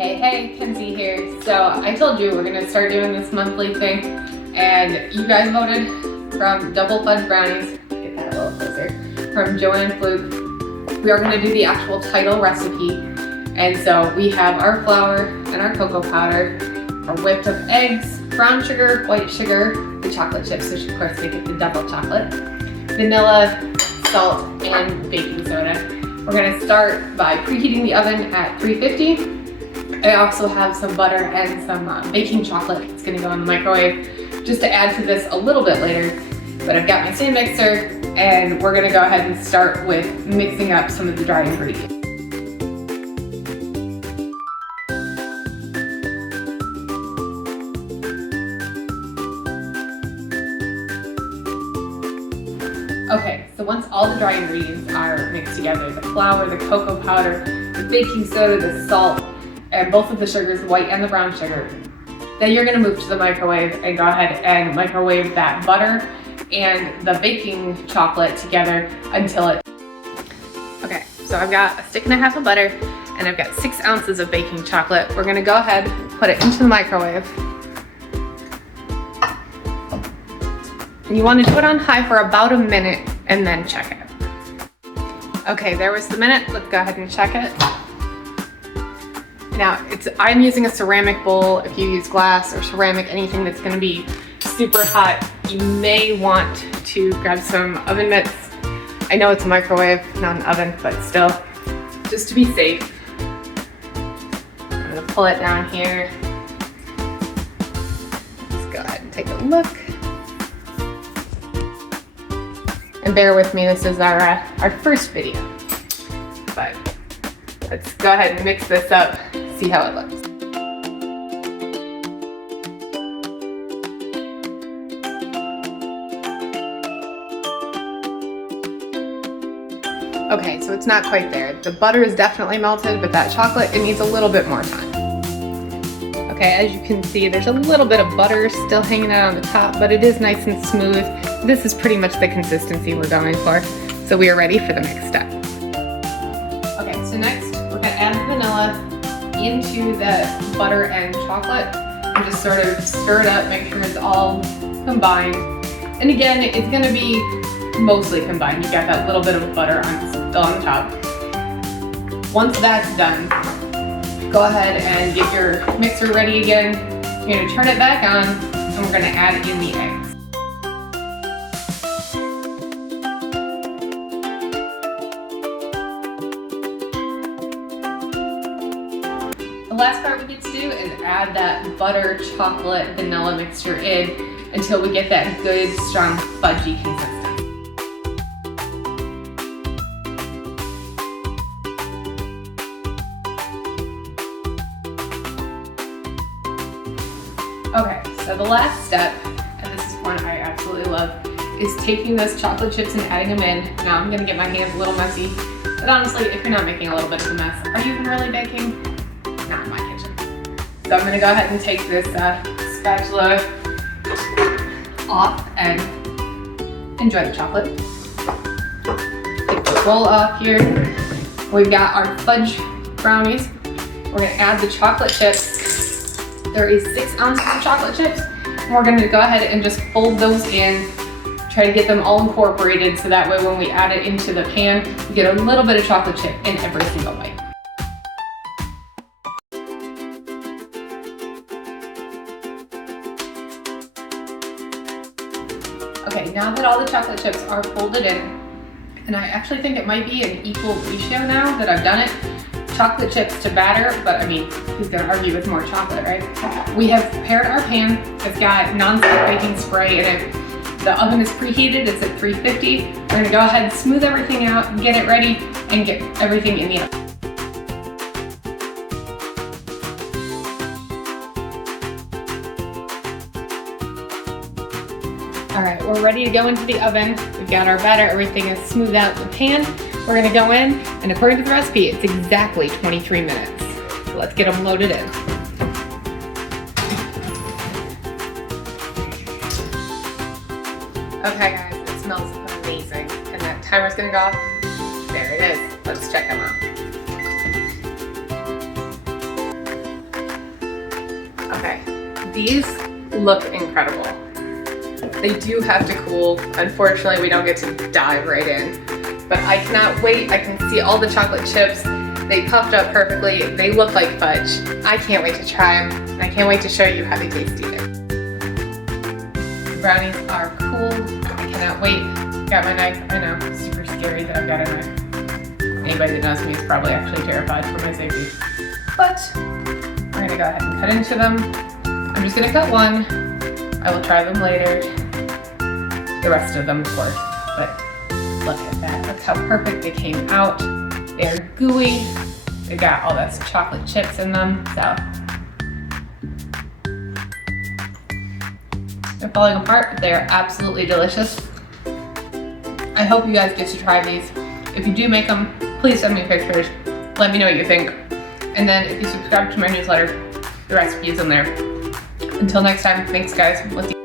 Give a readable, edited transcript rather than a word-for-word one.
Hey, Kenzie here. So I told you we're gonna start doing this monthly thing, and you guys voted from double fudge brownies, get that a little closer, from Joanne Fluke. We are gonna do the actual title recipe, and so we have our flour and our cocoa powder, our whipped up eggs, brown sugar, white sugar, the chocolate chips, which of course make it the double chocolate, vanilla, salt, and baking soda. We're gonna start by preheating the oven at 350. I also have some butter and some baking chocolate that's gonna go in the microwave just to add to this a little bit later. But I've got my stand mixer and we're gonna go ahead and start with mixing up some of the dry ingredients. Okay, so once all the dry ingredients are mixed together, the flour, the cocoa powder, the baking soda, the salt, and both of the sugars, the white and the brown sugar, then you're gonna move to the microwave and go ahead and microwave that butter and the baking chocolate together until it... Okay, so I've got a stick and a half of butter and I've got 6 ounces of baking chocolate. We're gonna go ahead, put it into the microwave. And you wanna do it on high for about a minute and then check it. Okay, there was the minute. Let's go ahead and check it. Now, I'm using a ceramic bowl. If you use glass or ceramic, anything that's gonna be super hot, you may want to grab some oven mitts. I know it's a microwave, not an oven, but still, just to be safe. I'm gonna pull it down here. Let's go ahead and take a look. And bear with me, this is our first video. But let's go ahead and mix this up, see how it looks. Okay, so it's not quite there. The butter is definitely melted, but that chocolate, it needs a little bit more time. Okay, as you can see, there's a little bit of butter still hanging out on the top, but it is nice and smooth. This is pretty much the consistency we're going for. So we are ready for the next step. Okay, so next we're gonna add the vanilla into the butter and chocolate and just sort of stir it up, make sure it's all combined. And again, it's gonna be mostly combined. You've got that little bit of butter still on top. Once that's done, go ahead and get your mixer ready again. You're gonna turn it back on and we're gonna add in the eggs. The last part we get to do is add that butter, chocolate, vanilla mixture in until we get that good, strong, fudgy consistency. Okay, so the last step, and this is one I absolutely love, is taking those chocolate chips and adding them in. Now I'm gonna get my hands a little messy, but honestly, if you're not making a little bit of a mess, are you even really baking? Not in my kitchen. So I'm gonna go ahead and take this spatula off and enjoy the chocolate. Take the bowl off here. We've got our fudge brownies. We're gonna add the chocolate chips. There is 6 ounces of chocolate chips, and we're gonna go ahead and just fold those in, try to get them all incorporated so that way when we add it into the pan, we get a little bit of chocolate chip in every single bite. Okay, now that all the chocolate chips are folded in, and I actually think it might be an equal ratio now that I've done it, chocolate chips to batter, but I mean, who's gonna argue with more chocolate, right? We have prepared our pan. It's got non-stick baking spray in it. The oven is preheated, it's at 350. We're gonna go ahead and smooth everything out, get it ready, and get everything in the oven. All right, we're ready to go into the oven. We've got our batter, everything is smoothed out in the pan. We're gonna go in, and according to the recipe, it's exactly 23 minutes. So let's get them loaded in. Okay guys, it smells amazing. And that timer's gonna go off. There it is. Let's check them out. Okay, these look incredible. They do have to cool. Unfortunately, we don't get to dive right in, but I cannot wait. I can see all the chocolate chips. They puffed up perfectly. They look like fudge. I can't wait to try them, and I can't wait to show you how they taste either. The brownies are cool. I cannot wait. Got my knife. I know, super scary that I've got a knife. Anybody that knows me is probably actually terrified for my safety. But we're gonna go ahead and cut into them. I'm just gonna cut one. I will try them later. The rest of them, of course. But look at that. Look how perfect they came out. They're gooey. They got all those chocolate chips in them. So they're falling apart, but they're absolutely delicious. I hope you guys get to try these. If you do make them, please send me pictures. Let me know what you think. And then if you subscribe to my newsletter, the recipe is in there. Until next time, thanks guys. We'll see you.